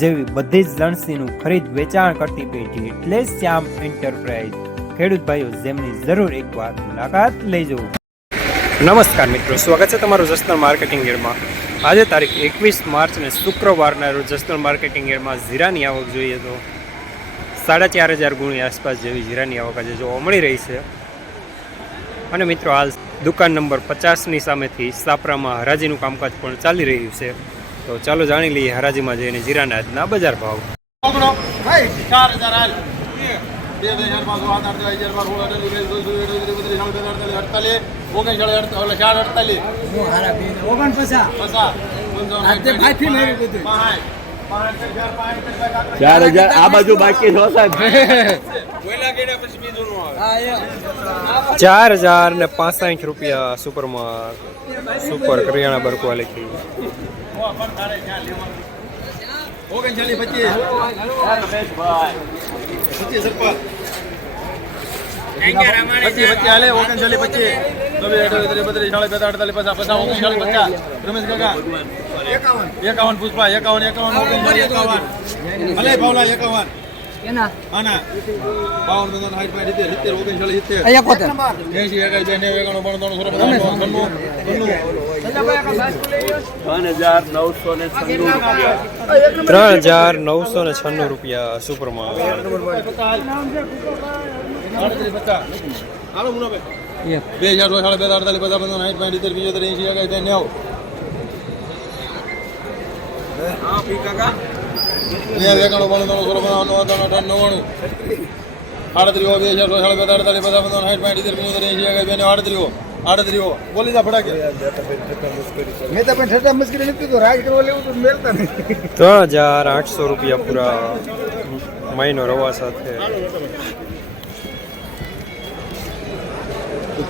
જેવી બધી જ લણસીનું ખરીદ વેચાણ કરતી પેઢી એટલે શ્યામ એન્ટરપ્રાઇઝ ખેડૂત ભાઈઓ, જેમની જરૂર એકવાર મુલાકાત લેજો. નમસ્કાર મિત્રો, સ્વાગત છે તમારું જસદણ માર્કેટિંગ ગેરમાં આજે તારીખ એકવીસ માર્ચ અને શુક્રવારના રોજ જસદણ માર્કેટિંગ ગેરમાં જીરાની આવક જોઈએ તો સાડા ચાર હજાર ગુણી આસપાસ જેવી જીરાની આવક આજે જોવા મળી રહી છે. અને મિત્રો, હાલ દુકાન નંબર પચાસની સામેથી સાપરામાં હરાજીનું કામકાજ પણ ચાલી રહ્યું છે. તો ચાલો જાણી લઈએ હરાજીમાં જઈને જીરાના આજના બજાર ભાવ. પકડો ચાર હજાર આ બાજુ બાકી છો સાહેબ ચાર હજાર ને પાસઠ રૂપિયા સુપરમાં સુપર કરિયાણા બર ક્વોલિટી ઓગણચાલીસ પચીસ પચીસ પચીસ પચીસ હાલે બત્રીસ ચાલીસ પચાસ રમેશ કાકા એકાવન પુષ્પા એકાવન એકાવન એકાવન ભલે ભાવલા એકાવન ત્રણ હજાર નવસો ને છન્નું રૂપિયા સુપરમાં બે હજાર સાડા બે અડતાલીસ પચાસ પંદર સાઠ પાંચ સિત્તેર પિચોતેર એસી બે નેવું એકાણું બાણું સોળ અઠાવન નવ્વાણું. આડત્રીઓ બે હજાર સાડા બે અડતાલીસ પચાસ પંદર સાઠ પાંચ સિત્તેર પિચોતેર એસી એકાઈ બે આડત્રીઓ આડત્રીઓ બોલી જા ફટાકે. મેં તો પણ ઠંડા મુશ્કેલી નથી તો રાજ કરવા લેવું તો મેળતા નહીં. ત્રણ હજાર આઠસો રૂપિયા પૂરા મહિનો રવા સાથે.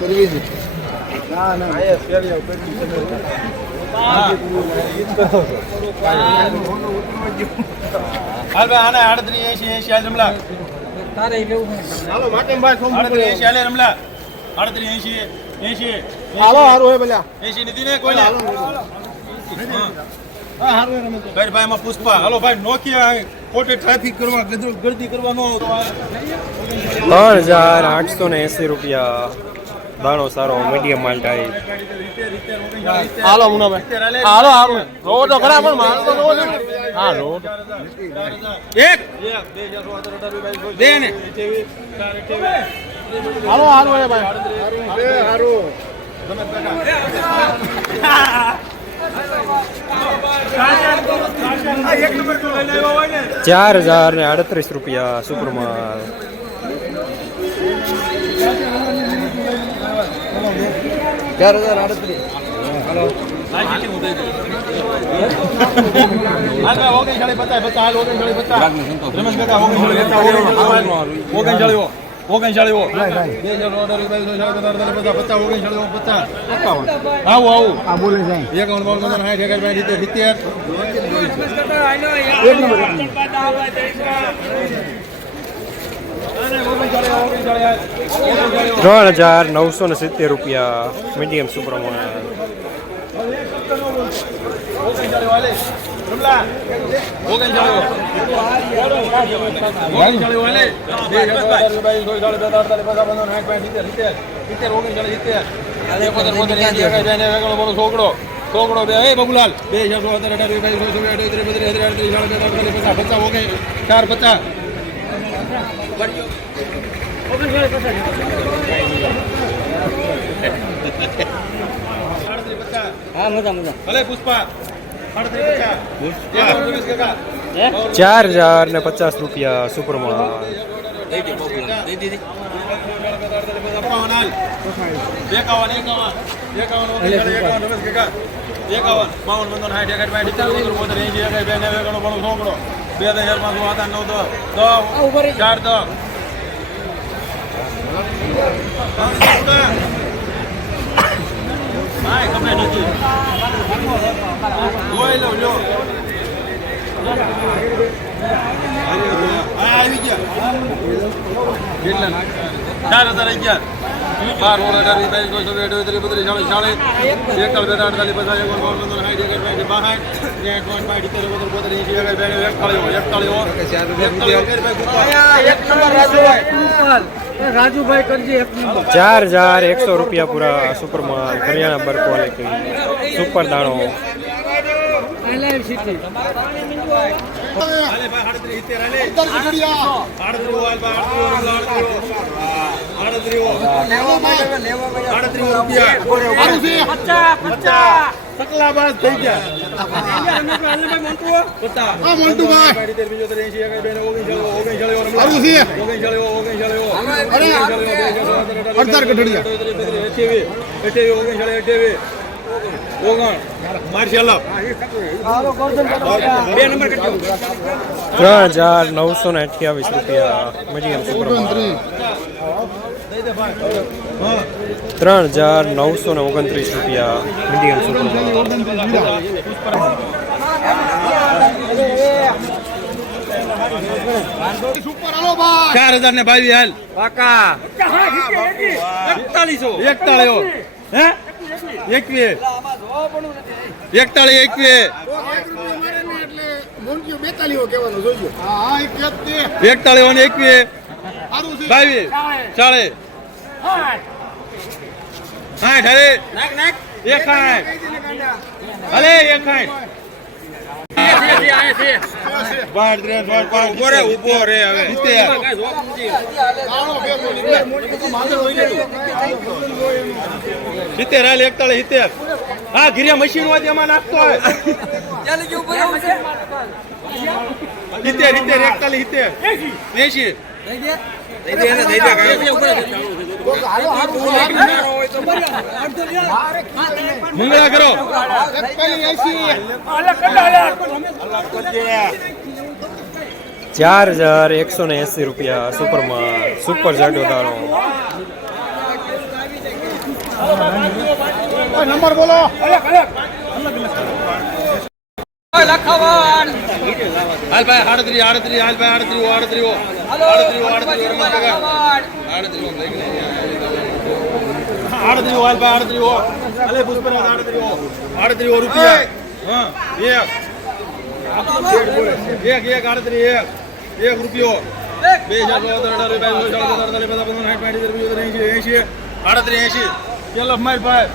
કરવી જ ના ના હાલ ભાઈ આને આડત્રીસ એસી એસી હાલ રમલા. તારે લેવું હાલો માટેમભાઈ આડત્રીસ એસી હાલે રમલા. આડત્રીસ એસી એસી હાલો હારું હોય ભલા. એસી નથી ને કોઈને? ભાઈ ભાઈ એમાં પુષ્પા. હાલો ભાઈ નોકિયા ખોટે ટ્રાફિક કરવા ગર્દી કરવાનો ત્રણ હજાર આઠસો ને એંસી રૂપિયા. દાણો સારો મીડિયમ માલ થાય. હાલો મુનાભાઈ. હાલો હાલો. રોડ તો ખરા પણ માલ તો રોડ હા રોડ એક. બે ને. હાલો હાલો એ ભાઈ. ચાર હજાર ને અડત્રીસ રૂપિયા સુપરમાં ચાર હજાર આડત્રીસ હાલ ઓગણચાળીસ ત્રણ હજાર નવસો ને સિત્તેર રૂપિયા મીડિયમ સુપ્રમાણ છોકડો છોકડો બે એ બબુલાલ બે ચાર પચાસ હા મજા મજા ભલે પુષ્પા અડત્રીસ પચાસ રમેશ કાકા ચાર હજાર ને પચાસ રૂપિયા સુપરમાં એકાવન એકાવન એકાવન એકાવન એકાવન બાવન પંદર સાઠ એકાઠ એકાઠ બે નેવું એકાણું સોંકડો બે હજાર પાંચસો આઠ આઠ નવ દસ. દસ. ચાર દસ. ભાઈ ગમે નથી. જોઈ લો જો. આવી ગયા. કેટલા? ચાર હજાર અગિયાર. બાર ઓળ અઢાર વીસ બાવીસ ચોવીસ ચોવીસ અઠ્યાવીસ ત્રીસ બત્રીસ ચાલીસ ચાલીસ એકતાલીસ બેતાલીસ અડતાલીસ પચાસ એકોણ બાવન પંદર સાઠ એકર બાસઠ બાસઠ ત્રેસઠ ચોસઠ પાંઠ ઇત્તેર બોતેર બોતેર એંશી એકર બેને એકતાળીસ એકતાળીસ રાજુભાઈ. કરજી ચાર હજાર એકસો રૂપિયા પૂરા સુપરમાં કરિયાણા બર ક્વોલિટી સુપર દાણો. હાલે અડતાર બે નંબર કટ્યો ત્રણ હજાર નવસો ને અઠ્યાવીસ રૂપિયા મીડિયમ ત્રણ હજાર નવસો ને ઓગણત્રીસ રૂપિયા ઇન્ડિયન સુપર ચાર હજાર ને બાવીસ હાલ. એકતાલીસો એકતાળીઓ હે? એકવીસ. એકતાળીસ એકવીસ. એકતાળીસ એકવીસ. બાવીસ. ચાલીસ સાઠ અરે. એક સાઠ અલે એક સાઠ બાર પાંચ ઊભો રે ઊભો રે હવે. સિત્તેર હાલ એકતાળીસ સિત્તેર. હા ગિરિયા મશીન હોય એમાં નાખતો હોય. સિત્તેર સિત્તેર એકતાલીસ સિત્તેર. એસી. મંગળા કરો. ચાર હજાર એકસો ને એસી રૂપિયા સુપરમાં સુપર જાડો દાણો. નંબર બોલો. હાલ ભાઈ આડત્રીસ આડત્રીસ હાલ ભાઈ આડત્રીસ આડત્રીસ આડત્રીસ આડત્રીસ રમત ભેગા. આડત્રીસ હાલ ભાઈ આડત્રીઓ અલે પુષ્પરાજ આડત્રીસ આડત્રીસ રૂપિયા. હા એક. એક એક આડત્રી એક. એક રૂપિયો. બે હજાર એંશી આડત્રીસ એંશી. ચલો મારી ભાઈ?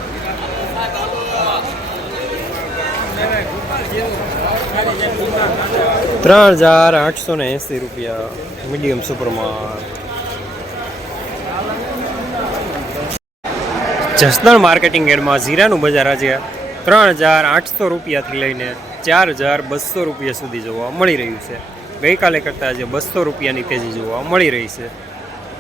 ત્રણ હજાર આઠસો ને એંસી રૂપિયા મીડિયમ સુપરમાં જસદણ માર્કેટિંગ એડમાં જીરાનું બજાર આજે ત્રણ હજાર આઠસો રૂપિયાથી લઈને ચાર હજાર બસો રૂપિયા સુધી જોવા મળી રહ્યું છે. ગઈકાલે કરતાં આજે બસો રૂપિયાની તેજી જોવા મળી રહી છે.